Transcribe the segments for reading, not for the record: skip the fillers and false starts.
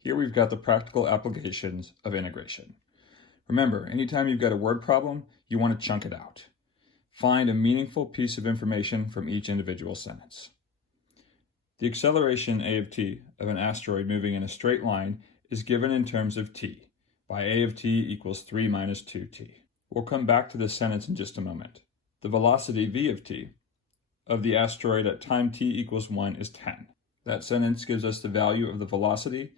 Here we've got the practical applications of integration. Remember, anytime you've got a word problem, you want to chunk it out. Find a meaningful piece of information from each individual sentence. The acceleration a of t of an asteroid moving in a straight line is given in terms of t, by a of t equals 3 minus 2t. We'll come back to this sentence in just a moment. The velocity v of t of the asteroid at time t equals 1 is 10. That sentence gives us the value of the velocity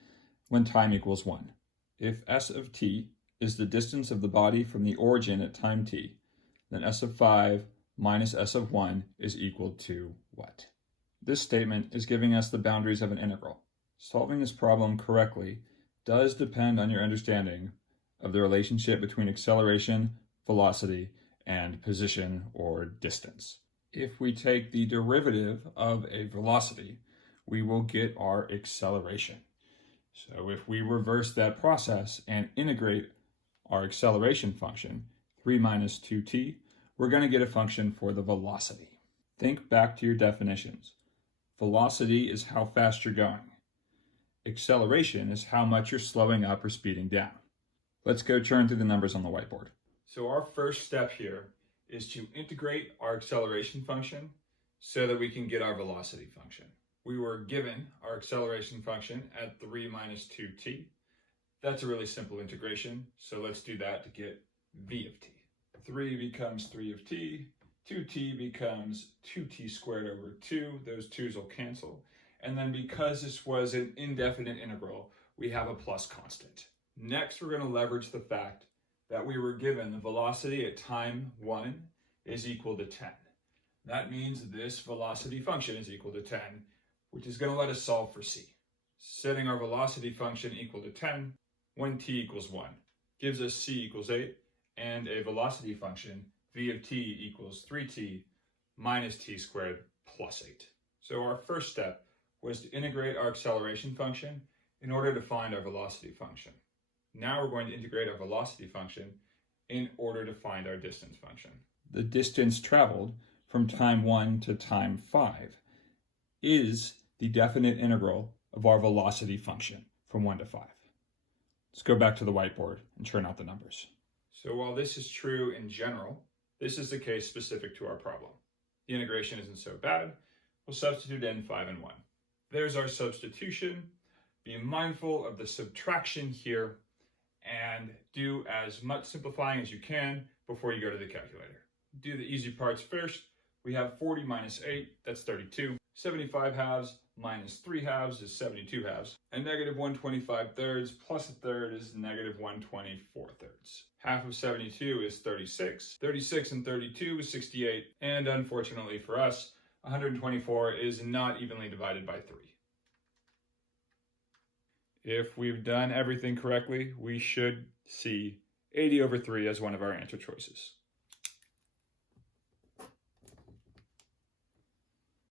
when time equals 1. If s of t is the distance of the body from the origin at time t, then s of 5 minus s of 1 is equal to what? This statement is giving us the boundaries of an integral. Solving this problem correctly does depend on your understanding of the relationship between acceleration, velocity, and position or distance. If we take the derivative of a velocity, we will get our acceleration. So if we reverse that process and integrate our acceleration function, 3 minus 2t, we're going to get a function for the velocity. Think back to your definitions. Velocity is how fast you're going. Acceleration is how much you're slowing up or speeding down. Let's go churn through the numbers on the whiteboard. So our first step here is to integrate our acceleration function so that we can get our velocity function. We were given our acceleration function at 3 minus 2t. That's a really simple integration, so let's do that to get v of t. 3 becomes 3 of t, 2t becomes 2t squared over 2, those 2's will cancel, and then because this was an indefinite integral, we have a plus constant. Next, we're going to leverage the fact that we were given the velocity at time 1 is equal to 10. That means this velocity function is equal to 10, which is going to let us solve for c. Setting our velocity function equal to 10 when t equals 1 gives us c equals 8 and a velocity function v of t equals 3t minus t squared plus 8. So our first step was to integrate our acceleration function in order to find our velocity function. Now we're going to integrate our velocity function in order to find our distance function. The distance traveled from time 1 to time 5 is the definite integral of our velocity function from 1 to 5. Let's go back to the whiteboard and churn out the numbers. So while this is true in general, this is the case specific to our problem. The integration isn't so bad. We'll substitute in 5 and 1. There's our substitution. Be mindful of the subtraction here and do as much simplifying as you can before you go to the calculator. Do the easy parts first. We have 40 minus 8, that's 32. 75 halves minus 3 halves is 72 halves. And negative 125 thirds plus a third is negative 124 thirds. Half of 72 is 36. 36 and 32 is 68. And unfortunately for us, 124 is not evenly divided by 3. If we've done everything correctly, we should see 80 over 3 as one of our answer choices.